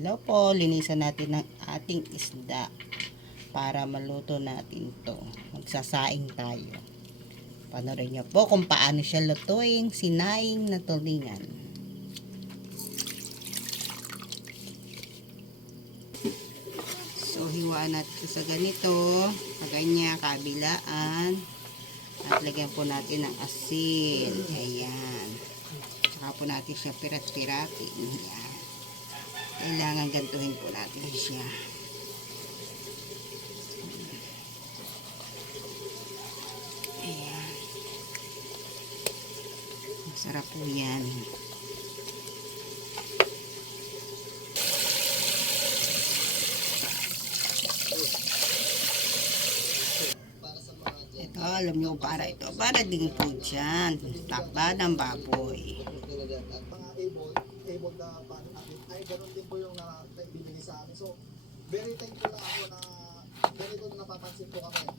Hello po, linisan natin ng ating isda para maluto natin to. Magsasaing tayo. Panorin nyo po kung paano siya lutuin, sinaing na tulingan. So, hiwaan natin sa ganito, sa ganyan, kabilaan. At lagyan po natin ng asin. Ayan. Saka po natin siya pirat-piratin. Ayan. Kailangan gantuhin po natin siya. Ayan. Masarap po yan. Ito, alam nyo para ito. Para din po dyan. Takba ng baboy. Able na paano natin ay ganoon din po yung binigay sa amin. So very thankful lang ako na ganito na napapansin po kami.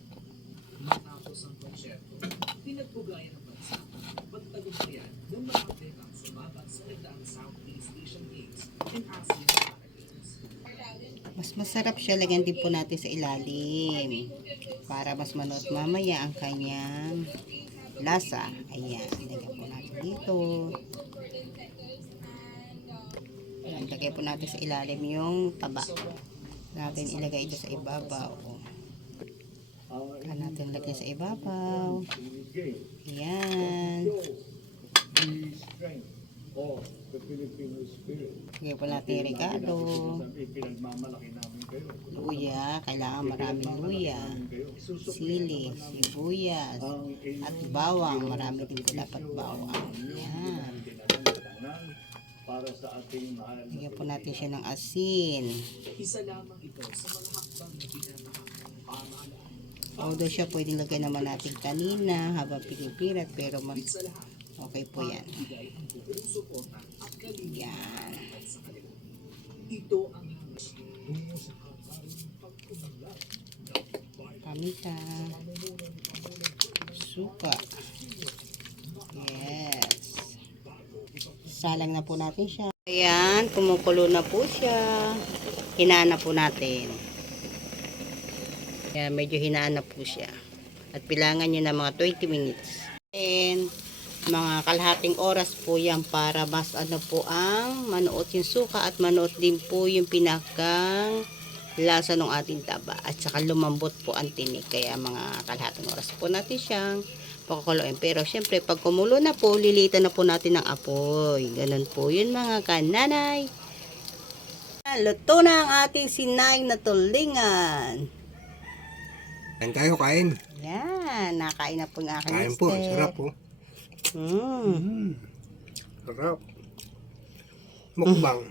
Matapos ang konsyerto, pinagpugayan ng bansa, pagtagumpayan ng mga atletang sumabat sa nagdaang Southeast Asian Games and ASEAN Paragames. Mas masarap siya, lagyan din po natin sa ilalim para mas manuot mamaya ang kanyang lasa. Ayan, lagyan po natin dito. Ayan, lagay po natin sa ilalim yung taba natin, ilagay ito sa ibabaw. Ayan natin lagay sa ibabaw. Ayan, lagay po natin yung regalo, luya, kailangan maraming luya, sili, sibuyas at bawang, marami din po dapat bawang. Ayan, para sa ating mahal. lagyan po natin siya ng asin. Isa lamang ito sa mga hakbang na pinatahak ng pamahalaan. Although siya pwedeng lagay naman natin kanina habang pinipirat, pero mas Sa lahat, okay po yan. bigay ang buong suporta at kalinga Yan. sa kanila. Ito ang hangas tungo sa hakaring pagkumunlad ng bayan. Pamita, suka. Yes. Salang na po natin siya. Ayan, kumukulo na po siya. Hinaan na po natin. Ayan, medyo hinaan na po siya. At bilangan nyo na mga 20 minutes. And mga kalahating oras po yan para mas ano po ang manuot yung suka at manuot din po yung pinakang lasa ng ating taba. At saka lumambot po ang tinik. Kaya mga kalahating oras po natin siyang pakukuluin. Pero syempre pag kumulo na po, lilitan na po natin ng apoy. Ganun po yun mga kananay. Luto na ang ating sinaing na tulingan. Kain tayo, kain. Yan, nakain na po ng aking Kain po, mister. sarap po. Sarap. Mukbang.